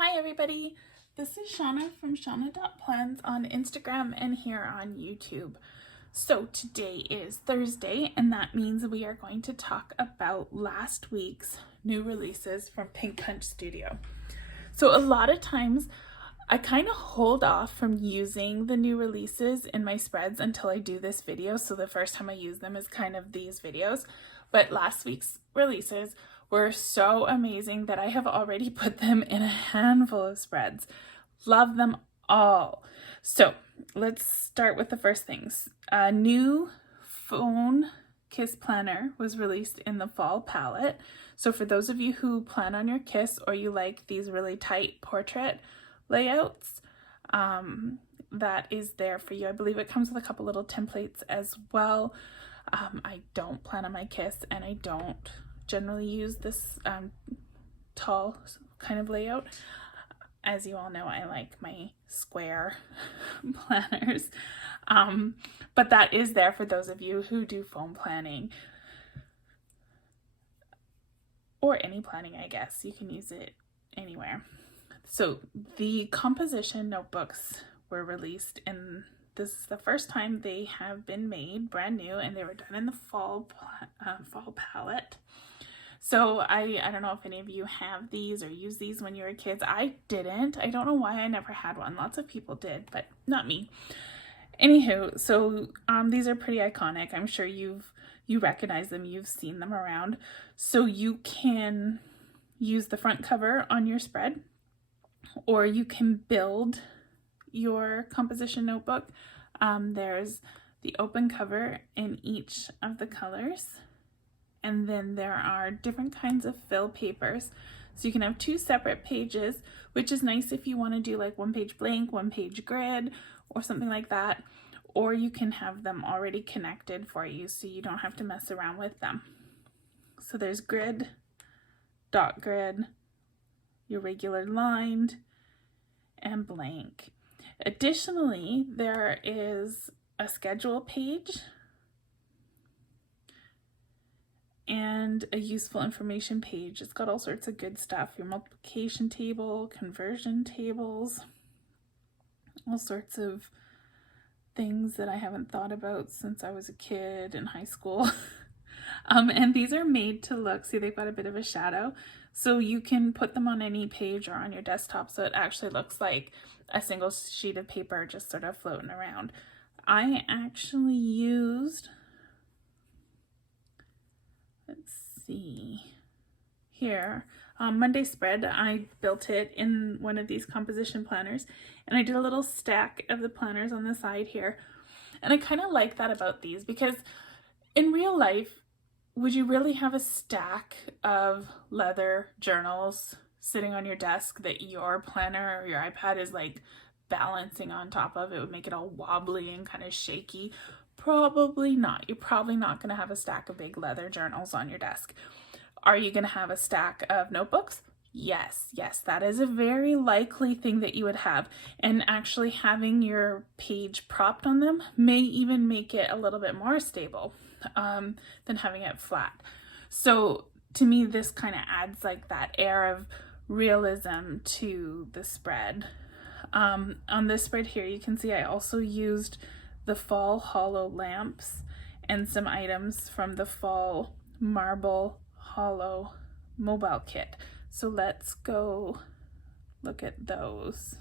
Hi everybody, this is Shauna from Shauna.plans on Instagram and here on YouTube. So today is Thursday and that means we are going to talk about last week's new releases from Pink Punch Studio. So a lot of times I kind of hold off from using the new releases in my spreads until I do this video. So the first time I use them is kind of these videos, but last week's releases were so amazing that I have already put them in a handful of spreads. Love them all. So let's start with the first things. A new phone kiss planner was released in the fall palette. So for those of you who plan on your kiss or you like these really tight portrait layouts, that is there for you. I believe it comes with a couple little templates as well. I don't plan on my kiss and I don't generally use this tall kind of layout. As you all know, I like my square planners, but that is there for those of you who do foam planning or any planning, I guess. You can use it anywhere. So the composition notebooks were released and this is the first time they have been made brand new, and they were done in the fall palette. So I don't know if any of you have these or use these when you were kids. I didn't. I don't know why I never had one. Lots of people did, but not me. Anywho, so these are pretty iconic. I'm sure you recognize them. You've seen them around. So you can use the front cover on your spread, or you can build your composition notebook. There's the open cover in each of the colors. And then there are different kinds of fill papers. So you can have two separate pages, which is nice if you want to do like one page blank, one page grid, or something like that. Or you can have them already connected for you so you don't have to mess around with them. So there's grid, dot grid, your regular lined, and blank. Additionally, there is a schedule page and a useful information page. It's got all sorts of good stuff. Your multiplication table, conversion tables, all sorts of things that I haven't thought about since I was a kid in high school. And these are made to look, see, they've got a bit of a shadow. So you can put them on any page or on your desktop so it actually looks like a single sheet of paper just sort of floating around. I actually used, let's see here, Monday spread. I built it in one of these composition planners and I did a little stack of the planners on the side here. And I kind of like that about these because in real life, would you really have a stack of leather journals sitting on your desk that your planner or your iPad is like balancing on top of? It would make it all wobbly and kind of shaky. Probably not. You're probably not going to have a stack of big leather journals on your desk. Are you going to have a stack of notebooks? Yes, that is a very likely thing that you would have. And actually having your page propped on them may even make it a little bit more stable than having it flat. So to me, this kind of adds like that air of realism to the spread. On this spread here, you can see I also used the fall Holo lamps and some items from the fall marble Holo mobile kit. So let's go look at those.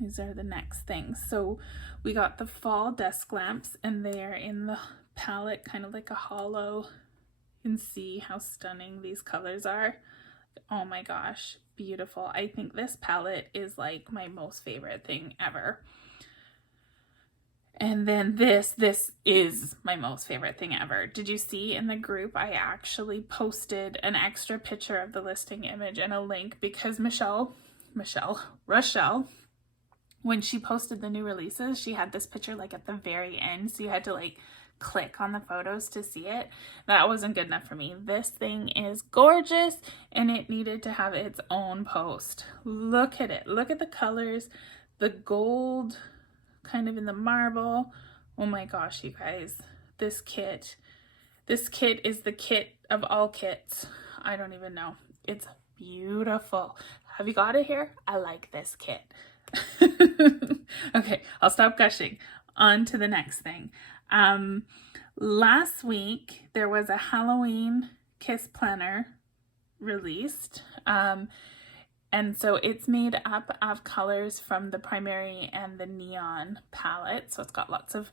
These are the next things. So we got the fall desk lamps and they're in the palette, kind of like a hollow. You can see how stunning these colors are. Oh my gosh, beautiful. I think this palette is like my most favorite thing ever. And then this is my most favorite thing ever. Did you see in the group I actually posted an extra picture of the listing image and a link because Rochelle, when she posted the new releases, she had this picture like at the very end, so you had to like click on the photos to see it. That wasn't good enough for me. This thing is gorgeous and it needed to have its own post. Look at it. Look at the colors, the gold kind of in the marble. Oh my gosh, you guys, this kit is the kit of all kits. I don't even know. It's beautiful. Have you got it here? I like this kit. Okay, I'll stop gushing. On to the next thing. Last week there was a Halloween kiss planner released. And so it's made up of colors from the primary and the neon palette. So it's got lots of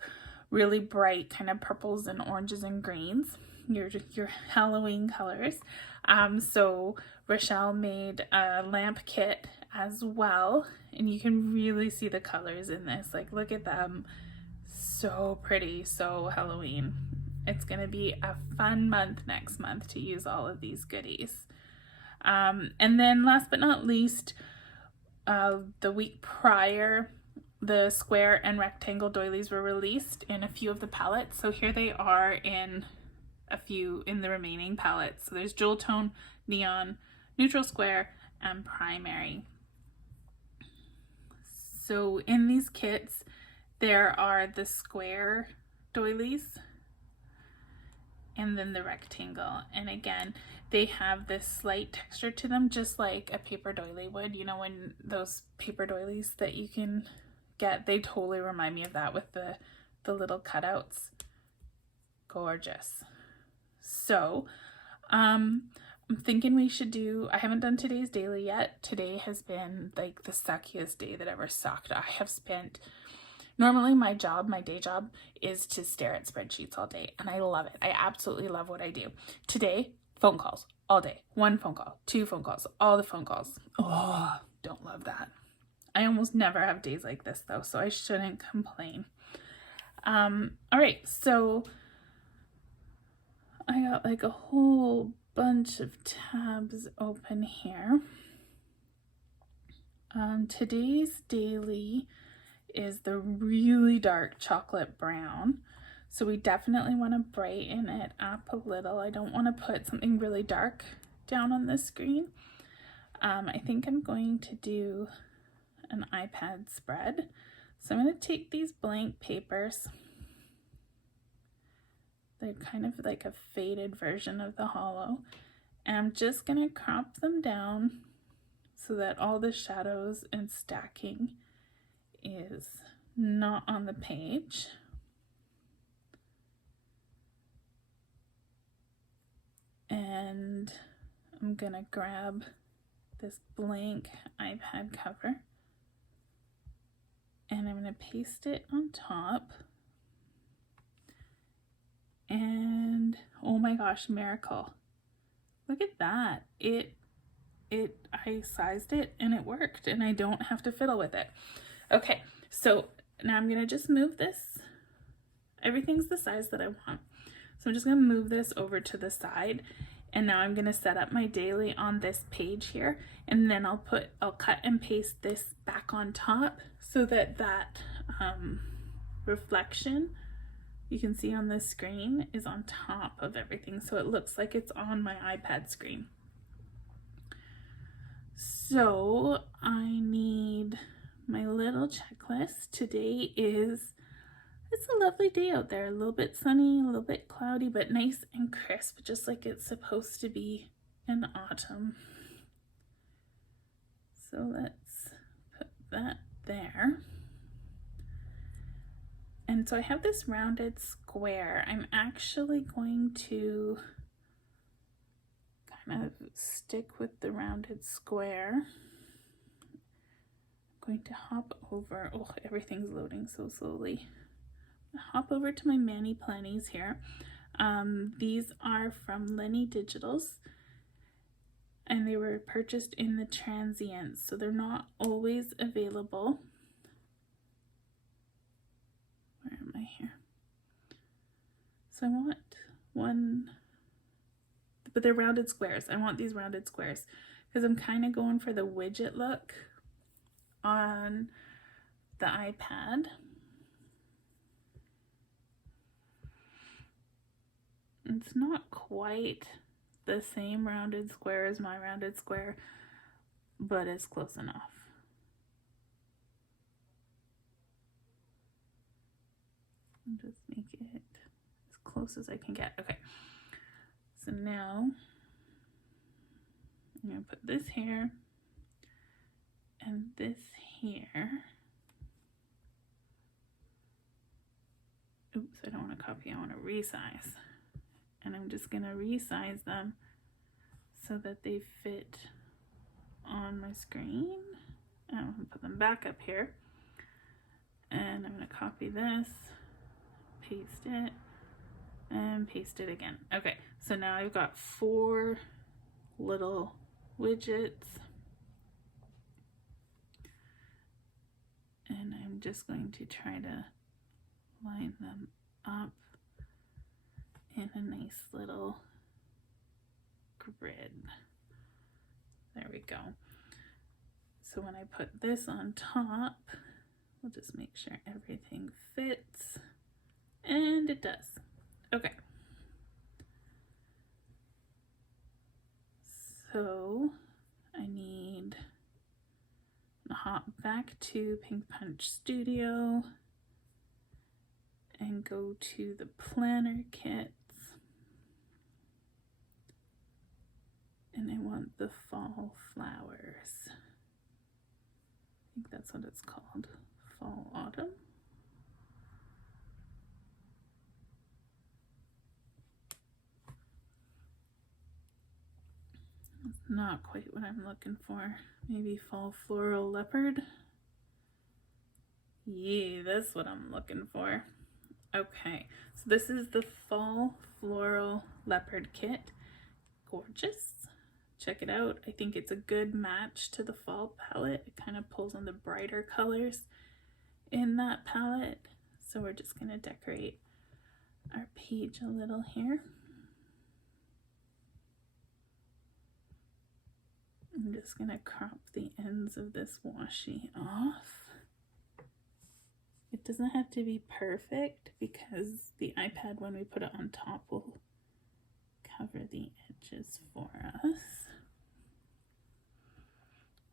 really bright kind of purples and oranges and greens, your Halloween colors. So Rochelle made a lamp kit as well, and you can really see the colors in this. Like, look at them. So pretty, so Halloween. It's gonna be a fun month next month to use all of these goodies. And then last but not least, the week prior, the square and rectangle doilies were released in a few of the palettes. So here they are in a few in the remaining palettes. So there's Jewel Tone, Neon, Neutral Square, and Primary. So in these kits, there are the square doilies and then the rectangle. And again, they have this slight texture to them, just like a paper doily would. You know, when those paper doilies that you can get, they totally remind me of that with the little cutouts. Gorgeous. So, I'm thinking we should do, I haven't done today's daily yet. Today has been like the suckiest day that ever sucked. I have spent, normally my day job is to stare at spreadsheets all day, and I love it. I absolutely love what I do. Today, phone calls all day. 1 phone call, 2 phone calls, all the phone calls. Oh, don't love that. I almost never have days like this though, so I shouldn't complain. All right, so I got like a whole bunch of tabs open here. Today's daily is the really dark chocolate brown. So we definitely want to brighten it up a little. I don't want to put something really dark down on the screen. I think I'm going to do an iPad spread. So I'm going to take these blank papers. They're kind of like a faded version of the Holo. And I'm just going to crop them down so that all the shadows and stacking is not on the page. And I'm going to grab this blank iPad cover and I'm going to paste it on top. And oh my gosh, miracle. Look at that. I sized it and it worked, and I don't have to fiddle with it. Okay, so now I'm gonna just move this. Everything's the size that I want. So I'm just gonna move this over to the side, and now I'm gonna set up my daily on this page here, and then I'll cut and paste this back on top so that reflection you can see on the screen is on top of everything, so it looks like it's on my iPad screen. So I need my little checklist. Today it's a lovely day out there, a little bit sunny, a little bit cloudy, but nice and crisp, just like it's supposed to be in autumn. So let's put that there. And so I have this rounded square. I'm actually going to kind of stick with the rounded square. I'm going to hop over, oh, everything's loading so slowly. Hop over to my Mani Plannies here. These are from Lenny Digitals, and they were purchased in the Transients, so they're not always available. Where am I here? So I want one, but they're rounded squares. I want these rounded squares because I'm kind of going for the widget look on the iPad. It's not quite the same rounded square as my rounded square, but it's close enough. I'll just make it as close as I can get. Okay, so now I'm going to put this here and this here. Oops, I don't want to copy, I want to resize. And I'm just going to resize them so that they fit on my screen. And I'm going to put them back up here. And I'm going to copy this, paste it, and paste it again. Okay, so now I've got 4 little widgets. And I'm just going to try to line them up in a nice little grid. There we go. So when I put this on top, we'll just make sure everything fits, and it does. Okay. So I need to hop back to Pink Punch Studio and go to the planner kits. And I want the fall flowers. I think that's what it's called. Fall autumn. That's not quite what I'm looking for. Maybe fall floral leopard. Yeah, that's what I'm looking for. Okay, so this is the fall floral leopard kit. Gorgeous. Check it out. I think it's a good match to the fall palette. It kind of pulls on the brighter colors in that palette. So we're just going to decorate our page a little here. I'm just going to crop the ends of this washi off. It doesn't have to be perfect because the iPad, when we put it on top, will cover the edges for us.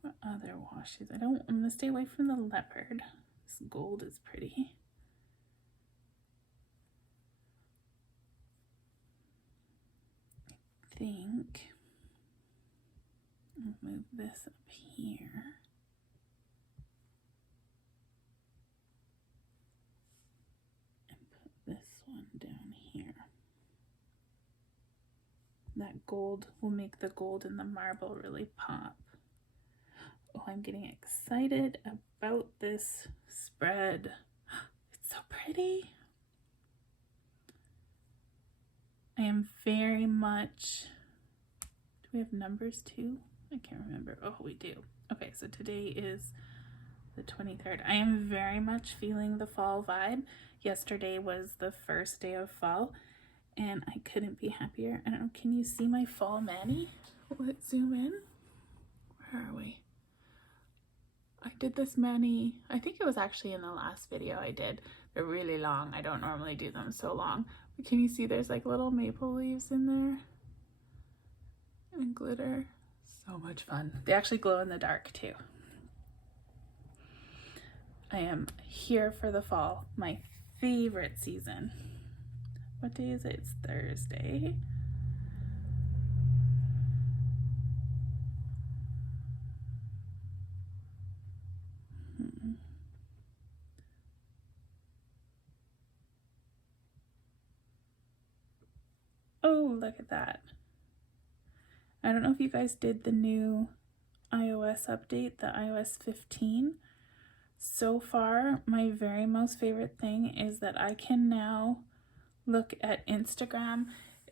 What other washes? I'm going to stay away from the leopard. This gold is pretty. I think I'll move this up here. And put this one down here. That gold will make the gold in the marble really pop. Oh, I'm getting excited about this spread. It's so pretty. I am very much, do we have numbers too? I can't remember. Oh, we do. Okay, so today is the 23rd. I am very much feeling the fall vibe. Yesterday was the first day of fall and I couldn't be happier. I don't know, can you see my fall mani? Will it zoom in? Where are we? I did this mani, I think it was actually in the last video I did. They're really long. I don't normally do them so long. But can you see there's like little maple leaves in there? And glitter. So much fun. They actually glow in the dark too. I am here for the fall. My favorite season. What day is it? It's Thursday. Oh, look at that. I don't know if you guys did the new iOS update, the iOS 15. So far, my very most favorite thing is that I can now look at Instagram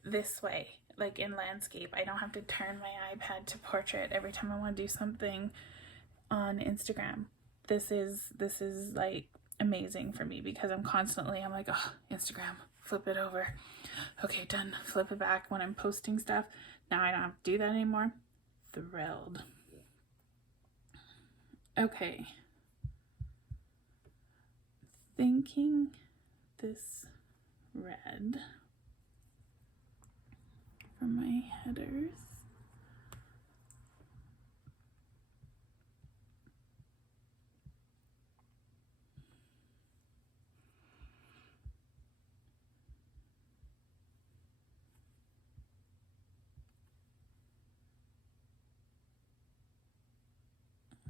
this way, like in landscape. I don't have to turn my iPad to portrait every time I want to do something on Instagram. This is like amazing for me because I'm like, oh, Instagram, flip it over. Okay, done. Flip it back when I'm posting stuff. Now I don't have to do that anymore. Thrilled. Okay. Thinking this red for my headers.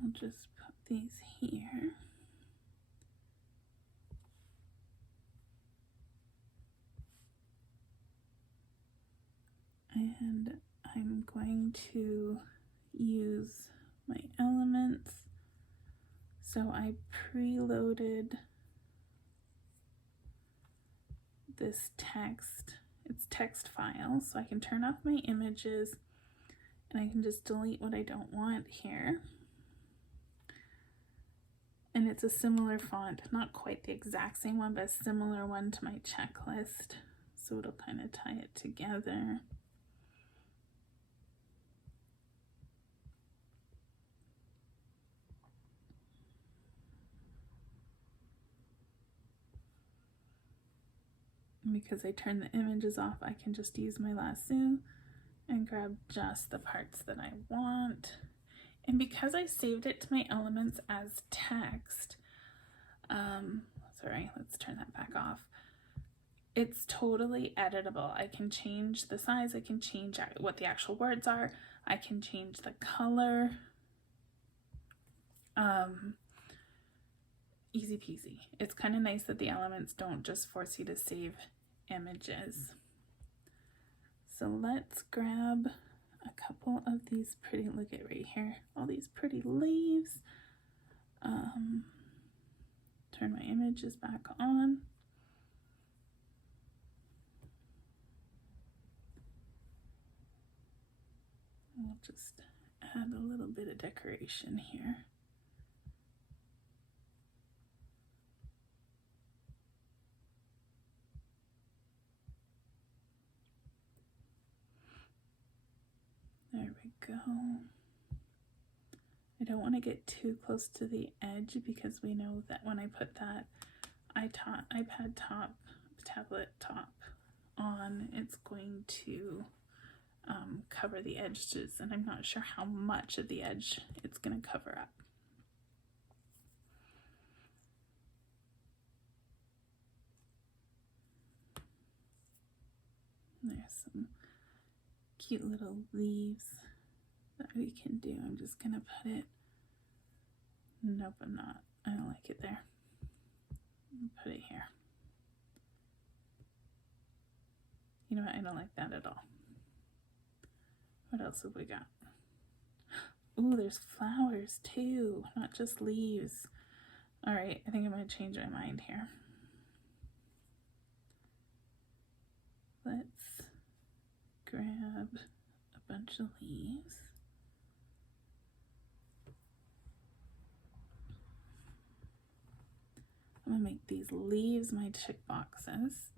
I'll just put these here. And I'm going to use my elements. So I preloaded this text. It's text file, so I can turn off my images and I can just delete what I don't want here. And it's a similar font, not quite the exact same one, but a similar one to my checklist. So it'll kind of tie it together. And because I turned the images off, I can just use my lasso and grab just the parts that I want. And because I saved it to my elements as text, sorry, let's turn that back off. It's totally editable. I can change the size, I can change what the actual words are, I can change the color. Easy peasy. It's kind of nice that the elements don't just force you to save images. So let's grab a couple of these pretty, look at right here, all these pretty leaves. Turn my images back on. We'll just add a little bit of decoration here. There we go. I don't want to get too close to the edge because we know that when I put that iPad top, tablet top on, it's going to cover the edges, and I'm not sure how much of the edge it's going to cover up. There's some cute little leaves that we can do. I'm just going to put it, nope, I'm not. I don't like it there. I'll put it here. You know what? I don't like that at all. What else have we got? Ooh, there's flowers too, not just leaves. All right, I think I'm going to change my mind here. Let's grab a bunch of leaves. I'm going to make these leaves my tick boxes.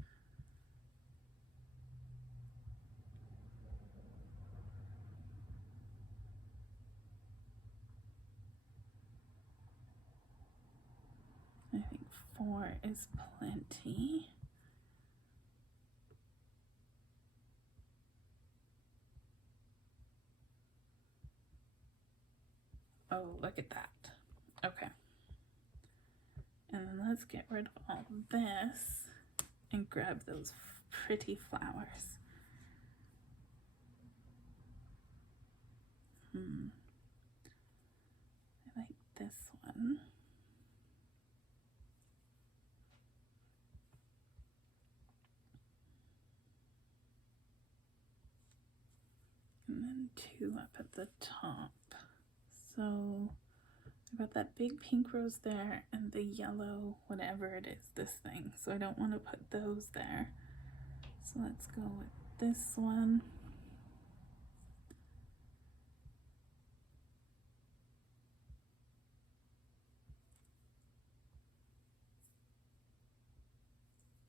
I think 4 is plenty. Oh, look at that. Okay. And then let's get rid of all this and grab those pretty flowers. I like this one. And then 2 up at the top. So I got that big pink rose there and the yellow, whatever it is, this thing. So I don't want to put those there. So let's go with this one.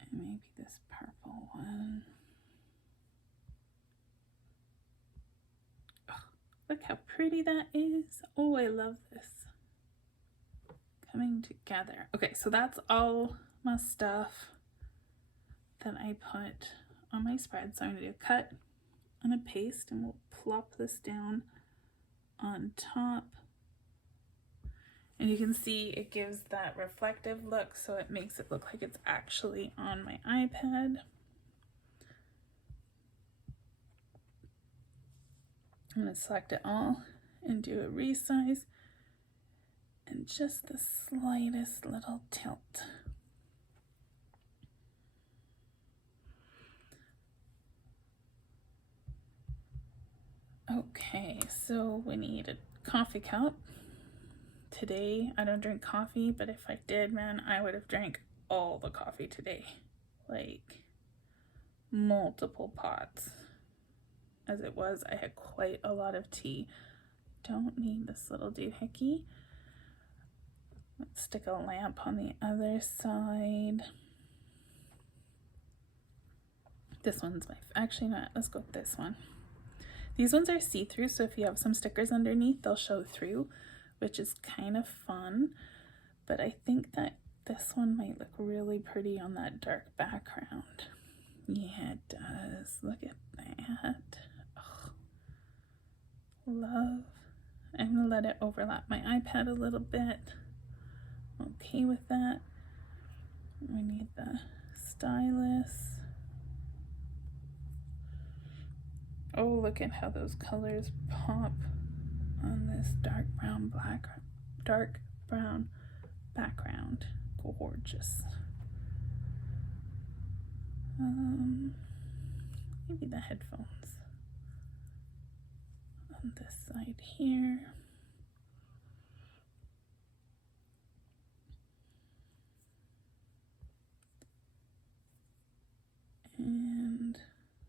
And maybe this purple one. Oh, look how pretty that is. Oh, I love this. Coming together. Okay, so that's all my stuff that I put on my spread. So I'm going to do a cut and a paste, and we'll plop this down on top. And you can see it gives that reflective look, so it makes it look like it's actually on my iPad. I'm going to select it all and do a resize. and just the slightest little tilt. Okay, so we need a coffee cup. Today I don't drink coffee, but if I did, man, I would have drank all the coffee today. Like multiple pots. As it was, I had quite a lot of tea. Don't need this little doohickey. Let's stick a lamp on the other side. This one's actually not, let's go with this one. These ones are see-through, so if you have some stickers underneath, they'll show through, which is kind of fun. But I think that this one might look really pretty on that dark background. Yeah, it does. Look at that. Oh, love. I'm gonna let it overlap my iPad a little bit. Okay with that. We need the stylus. Oh, look at how those colors pop on this dark brown background. Gorgeous. Maybe the headphones on this side here. And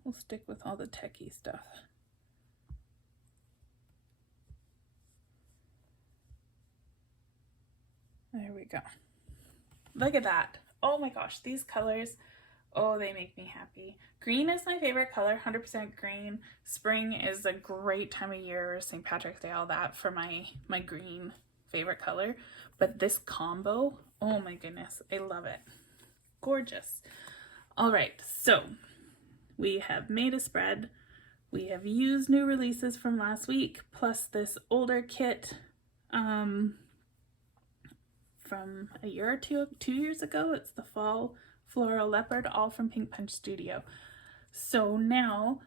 we'll stick with all the techie stuff. There we go. Look at that. Oh my gosh, these colors, oh, they make me happy. Green is my favorite color, 100% green. Spring is a great time of year, St. Patrick's Day, all that for my green favorite color. But this combo, oh my goodness, I love it. Gorgeous. All right, so we have made a spread. We have used new releases from last week, plus this older kit from a year or 2 years ago. It's the Fall Floral Leopard, all from Pink Punch Studio. So now,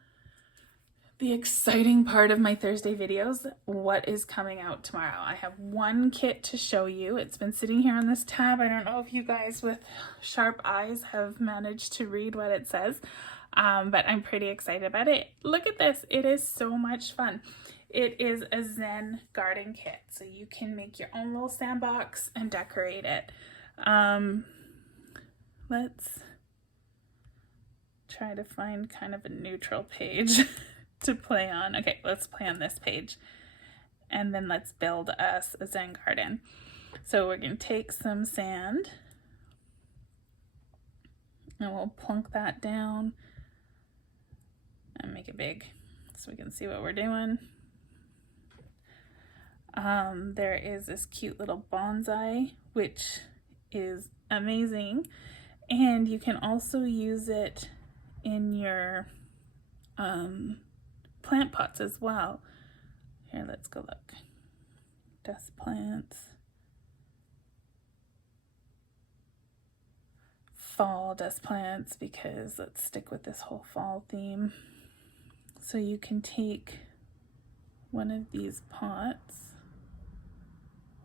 the exciting part of my Thursday videos, what is coming out tomorrow. I have one kit to show you. It's been sitting here on this tab. I don't know if you guys with sharp eyes have managed to read what it says, but I'm pretty excited about it. Look at this. It is so much fun. It is a Zen Garden Kit, so you can make your own little sandbox and decorate it. Let's try to find kind of a neutral page to play on. Okay, let's play on this page. And then let's build us a Zen garden. So we're going to take some sand and we'll plunk that down and make it big so we can see what we're doing. There is this cute little bonsai, which is amazing. And you can also use it in your plant pots as well. Here, let's go look. Dust plants. Fall dust plants, because let's stick with this whole fall theme. So you can take one of these pots.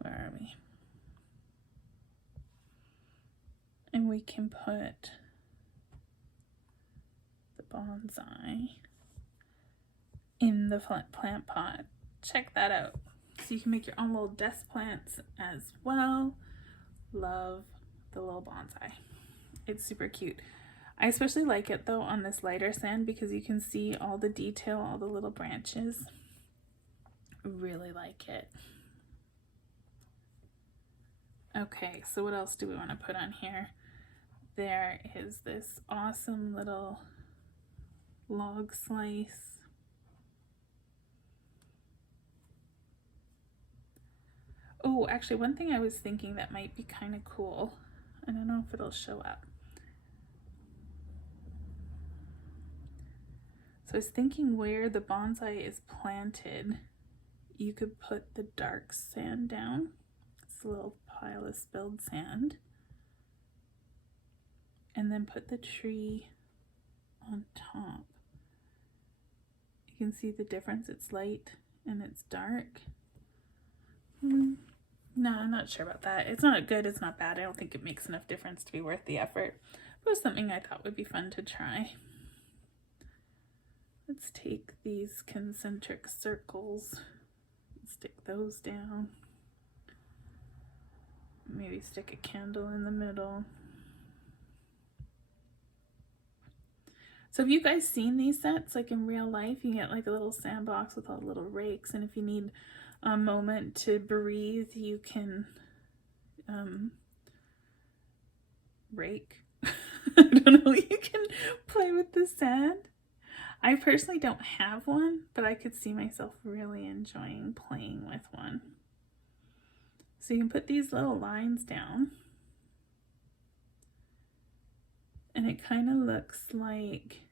Where are we? And we can put the bonsai in the plant pot. Check that out. So you can make your own little desk plants as well. Love the little bonsai. It's super cute. I especially like it though on this lighter sand because you can see all the detail, all the little branches. Really like it. Okay, so what else do we want to put on here? There is this awesome little log slice. Oh, actually, one thing I was thinking that might be kind of cool. I don't know if it'll show up. So I was thinking where the bonsai is planted, you could put the dark sand down. It's a little pile of spilled sand. And then put the tree on top. You can see the difference. It's light and it's dark. No, I'm not sure about that. It's not good, it's not bad. I don't think it makes enough difference to be worth the effort. It was something I thought would be fun to try. Let's take these concentric circles, stick those down. Maybe stick a candle in the middle. So have you guys seen these sets like in real life? You get like a little sandbox with all the little rakes, and if you need a moment to breathe, you can rake. I don't know, you can play with the sand. I personally don't have one, but I could see myself really enjoying playing with one. So you can put these little lines down, and it kind of looks like,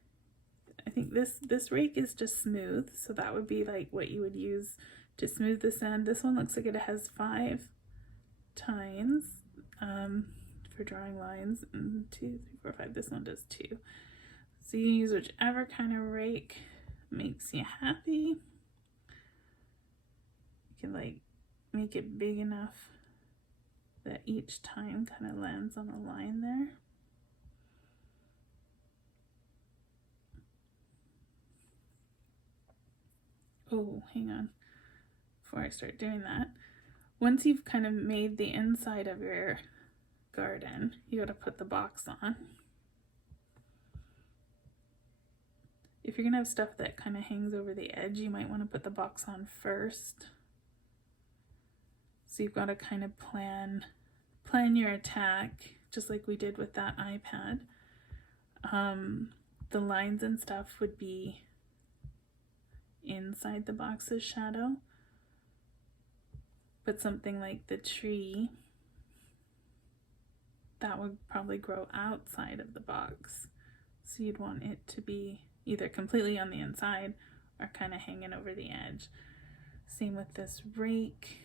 I think this rake is just smooth, so that would be like what you would use to smooth the sand. This one looks like it has 5 tines for drawing lines, and 2, 3, 4, 5. This one does 2. So you use whichever kind of rake makes you happy. You can like make it big enough that each tine kind of lands on a line there. Oh, hang on. Before I start doing that, once you've kind of made the inside of your garden, you got to put the box on. If you're gonna have stuff that kind of hangs over the edge, you might want to put the box on first. So you've got to kind of plan your attack, just like we did with that iPad. The lines and stuff would be inside the box's shadow, but something like the tree, that would probably grow outside of the box. So you'd want it to be either completely on the inside or kind of hanging over the edge. Same with this rake.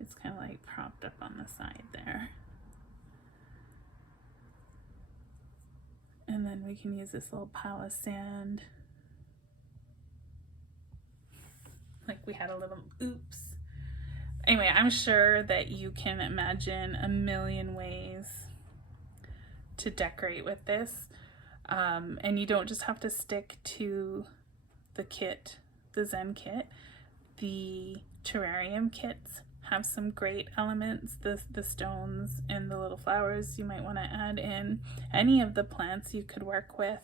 It's kind of like propped up on the side there. And then we can use this little pile of sand. Like we had a little oops. Anyway, I'm sure that you can imagine a million ways to decorate with this, and you don't just have to stick to the kit, the Zen kit. The terrarium kits have some great elements, the stones and the little flowers. You might want to add in any of the plants you could work with.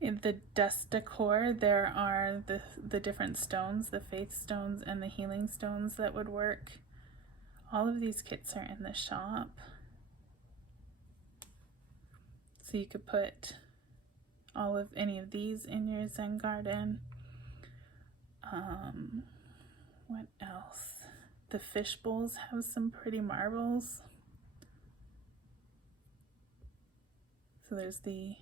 In the dust decor, there are the different stones, the faith stones and the healing stones that would work. All of these kits are in the shop. So you could put any of these in your Zen garden. What else? The fish bowls have some pretty marbles. So there's the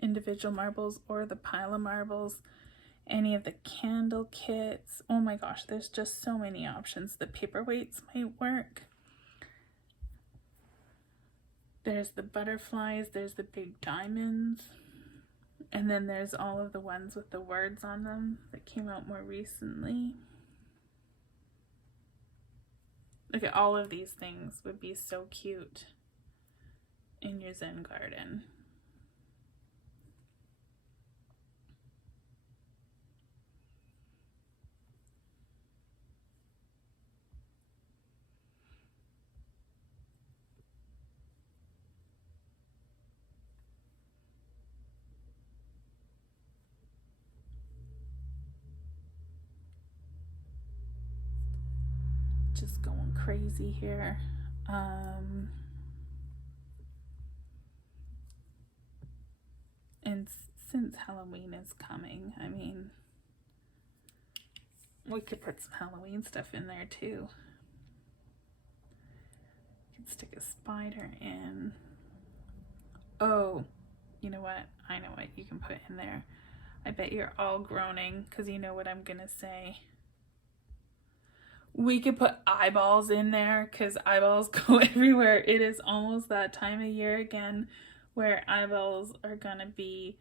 individual marbles or the pile of marbles. Any of the candle kits. Oh my gosh, there's just so many options. The paperweights might work. There's the butterflies, there's the big diamonds, and then there's all of the ones with the words on them that came out more recently. Look at all of these things would be so cute in your Zen garden. Just going crazy here. And since Halloween is coming, I mean, we could put some Halloween stuff in there too. You could stick a spider in. Oh, you know what? I know what you can put in there. I bet you're all groaning because you know what I'm gonna say. We could put eyeballs in there because eyeballs go everywhere. It is almost that time of year again where eyeballs are gonna be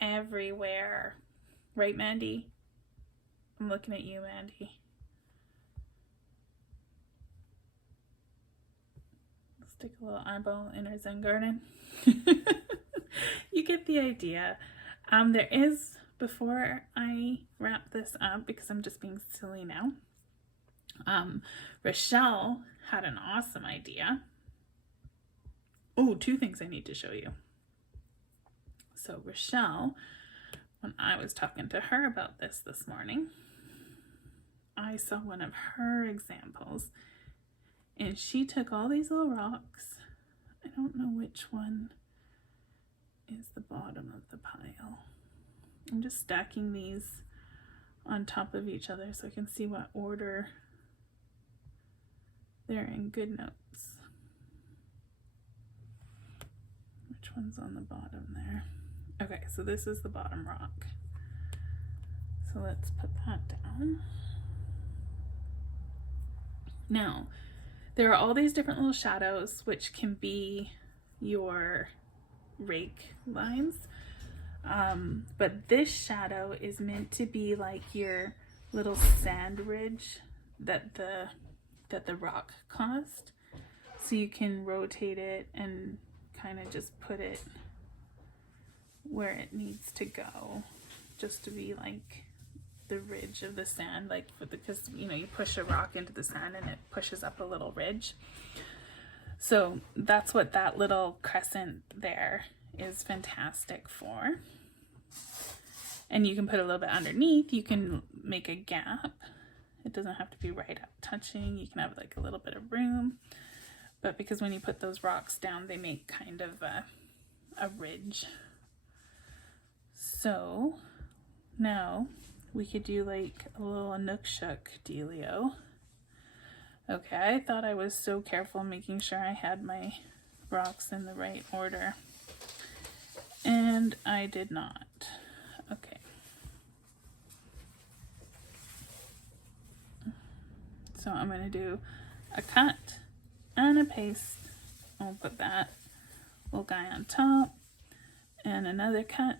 everywhere. Right, Mandy? I'm looking at you, Mandy. Stick a little eyeball in our Zen garden. You get the idea. There is, before I wrap this up, because I'm just being silly now, Rochelle had an awesome idea. Oh, two things I need to show you. So Rochelle, when I was talking to her about this morning, I saw one of her examples, and she took all these little rocks. I don't know which one is the bottom of the pile. I'm just stacking these on top of each other so I can see what order they're in. Good notes. Which one's on the bottom there? Okay, so this is the bottom rock. So let's put that down. Now, there are all these different little shadows, which can be your rake lines. But this shadow is meant to be like your little sand ridge that the rock caused. So you can rotate it and kind of just put it where it needs to go, just to be like the ridge of the sand, like because you push a rock into the sand and it pushes up a little ridge. So that's what that little crescent there is fantastic for. And you can put a little bit underneath. You can make a gap. It doesn't have to be right up touching. You can have like a little bit of room. But because when you put those rocks down, they make kind of a ridge. So now we could do like a little nook shook dealio. Okay, I thought I was so careful making sure I had my rocks in the right order, and I did not. Okay. So I'm going to do a cut and a paste. I'll put that little guy on top, and another cut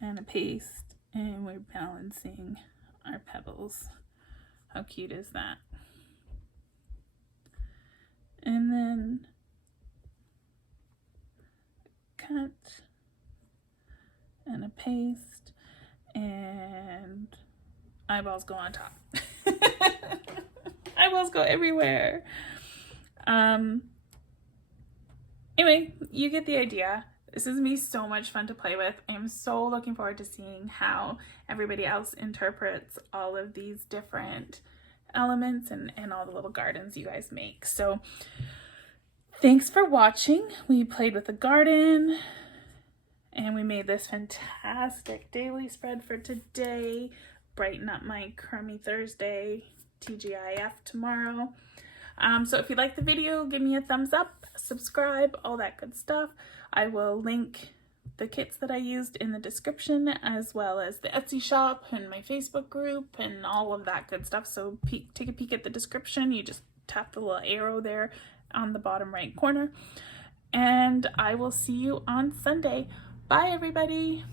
and a paste, and we're balancing our pebbles. How cute is that? And then cut and a paste, and eyeballs go on top. Eyeballs go everywhere. Anyway, you get the idea. This is me so much fun to play with. I'm so looking forward to seeing how everybody else interprets all of these different elements and all the little gardens you guys make. So thanks for watching. We played with the garden and we made this fantastic daily spread for today. Brighten up my crummy Thursday, TGIF tomorrow. So if you like the video, give me a thumbs up, subscribe, all that good stuff. I will link the kits that I used in the description, as well as the Etsy shop and my Facebook group and all of that good stuff. So take a peek at the description. You just tap the little arrow there on the bottom right corner. And I will see you on Sunday. Bye, everybody.